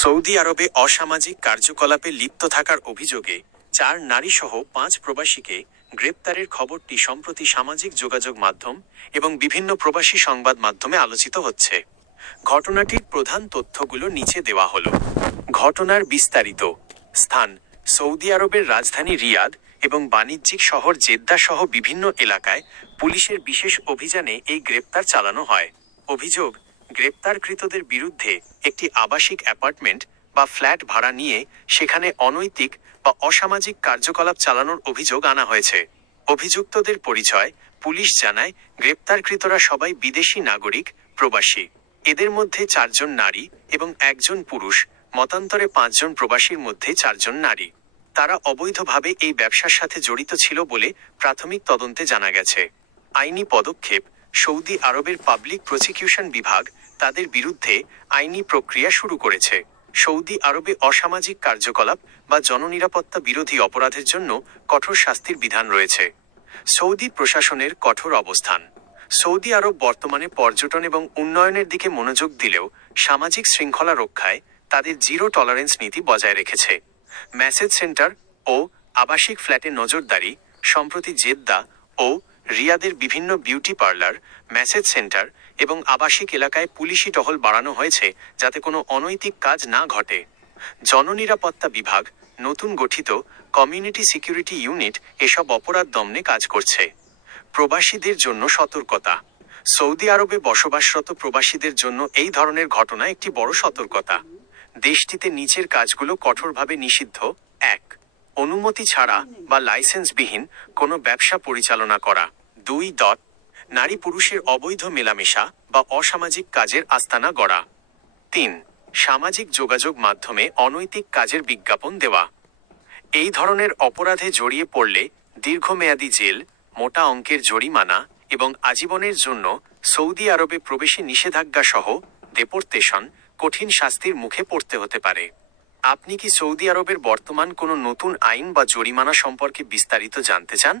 Saudi আরবে অসামাজিক কার্যকলাপে লিপ্ত থাকার অভিযোগে 4 নারীসহ 5 প্রবাসীকে গ্রেপ্তারের খবরটি সম্প্রতি সামাজিক যোগাযোগ মাধ্যম এবং বিভিন্ন প্রবাসী সংবাদ মাধ্যমে আলোচিত হচ্ছে। ঘটনাটির প্রধান তথ্যগুলো নিচে দেওয়া হলো। ঘটনার বিস্তারিত। স্থান: সৌদি আরবের রাজধানী রিয়াদ এবং বাণিজ্যিক শহর জেদ্দা সহ বিভিন্ন এলাকায় পুলিশের বিশেষ অভিযানে এই গ্রেপ্তার চালানো হয়। অভিযোগ: গ্রেপ্তারকৃতদের বিরুদ্ধে একটি আবাসিক অ্যাপার্টমেন্ট বা ফ্ল্যাট ভাড়া নিয়ে সেখানে অনৈতিক বা অসামাজিক কার্যকলাপ চালানোর অভিযোগ আনা হয়েছে। অভিযুক্তদের পরিচয়: পুলিশ জানায়, গ্রেপ্তারকৃতরা সবাই বিদেশি নাগরিক, প্রবাসী। এদের মধ্যে 4 জন নারী এবং 1 জন পুরুষ, মতান্তরে 5 জন প্রবাসীর মধ্যে 4 জন নারী। তারা অবৈধভাবে এই ব্যবসার সাথে জড়িত ছিল বলে প্রাথমিক তদন্তে জানা গেছে। আইনি পদক্ষেপ: সৌদি আরবের পাবলিক প্রসিকিউশন বিভাগ তাদের বিরুদ্ধে আইনি প্রক্রিয়া শুরু করেছে। সৌদি আরবে অসামাজিক কার্যকলাপ বা জননিরাপত্তা বিরোধী অপরাধের জন্য কঠোর শাস্তির বিধান রয়েছে। সৌদি প্রশাসনের কঠোর অবস্থান: সৌদি আরব বর্তমানে পর্যটন এবং উন্নয়নের দিকে মনোযোগ দিলেও সামাজিক শৃঙ্খলা রক্ষায় তাদের জিরো টলারেন্স নীতি বজায় রেখেছে। মেসেজ সেন্টার ও আবাসিক ফ্ল্যাটে নজরদারি: সম্প্রতি জেদ্দা ও রিয়াদের বিভিন্ন বিউটি পার্লার, মেসেজ সেন্টার এবং আবাসিক এলাকায় পুলিশি টহল বাড়ানো হয়েছে যাতে কোনো অনৈতিক কাজ না ঘটে। জননিরাপত্তা বিভাগ নতুন গঠিত কমিউনিটি সিকিউরিটি ইউনিট এসব অপরাধ দমনে কাজ করছে। প্রবাসীদের জন্য সতর্কতা: সৌদি আরবে বসবাসরত প্রবাসীদের জন্য এই ধরনের ঘটনা একটি বড় সতর্কতা। দেশটিতে নিচের কাজগুলো কঠোরভাবে নিষিদ্ধ: 1. অনুমতি ছাড়া বা লাইসেন্সবিহীন কোনো ব্যবসা পরিচালনা করা। 2. নারী পুরুষের অবৈধ মেলামেশা বা অসামাজিক কাজের আস্তানা গড়া। 3. সামাজিক যোগাযোগ মাধ্যমে অনৈতিক কাজের বিজ্ঞাপন দেওয়া। এই ধরনের অপরাধে জড়িয়ে পড়লে দীর্ঘমেয়াদী জেল, মোটা অঙ্কের জরিমানা এবং আজীবনের জন্য সৌদি আরবে প্রবেশে নিষেধাজ্ঞা সহ ডেপোর্টেশন, কঠিন শাস্তির মুখে পড়তে হতে পারে। আপনি কি সৌদি আরবের বর্তমান কোনো নতুন আইন বা জরিমানা সম্পর্কে বিস্তারিত জানতে চান?